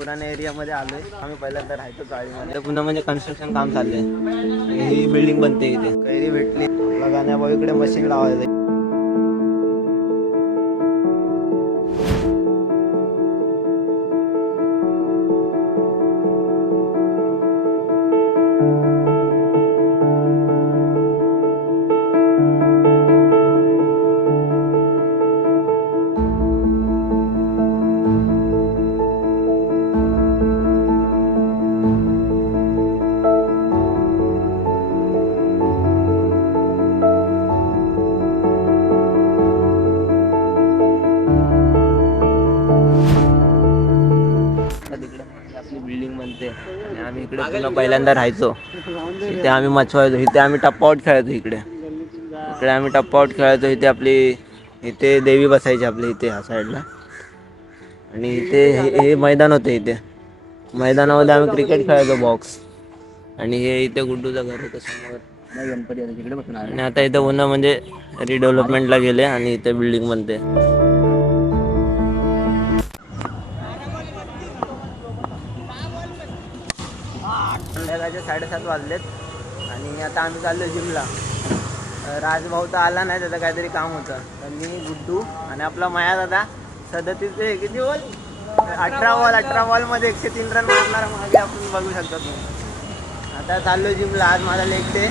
पुराण्या एरियामध्ये आलोय. आम्ही पहिल्यांदा राहायचो चाळीमध्ये. पुन्हा म्हणजे कन्स्ट्रक्शन काम चाललंय. ही बिल्डिंग बनते इथे. कैरी भेटली. आपला गाण्याभाऊ इकडे मशीन लावायचं. बिल्डिंग बनते आणि आम्ही इकडे पुन्हा पहिल्यांदा राहायचो. इथे आम्ही मच्छवायचो. इथे आम्ही टप्पाआउट खेळायचो. इकडे आम्ही टप्पाआउट खेळायचो. इथे आपली इथे देवी बसायची आपली इथे ह्या साईडला. आणि इथे हे मैदान होते. इथे मैदानामध्ये आम्ही क्रिकेट खेळायचो बॉक्स. आणि हे इथे गुड्डूचं घर होतं समोर गणपती आता तिकडे बसणार. आणि आता इथे पुन्हा म्हणजे रिडेव्हलपमेंटला गेले आणि इथे बिल्डिंग बनते. संध्याकाळचे 7:30 वाजलेत आणि आता आम्ही चाललो जिमला. राजभाऊ तर आला नाही, त्याचं काहीतरी काम होतं. तर मी गुड्डू आणि आपला माया दादा 37 किती बॉल 18 बॉलमध्ये 103 रन मारणार मागे आपण बघू शकता तुम्ही. आता चाललो जिमला. आज माझा लेग डे,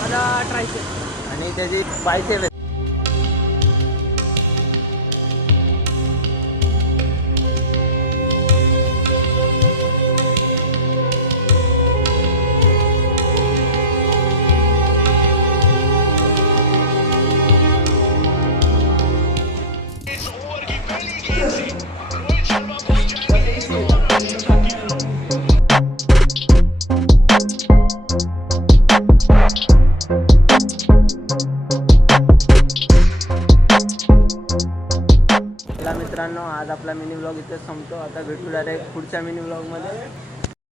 माझा ट्रायसेप आणि त्याची बायसेप. मित्रांनो, आज आपला मिनी ब्लॉग इथेच संपतो. आता भेटू डायरेक्ट पुढच्या मिनी ब्लॉगमध्ये.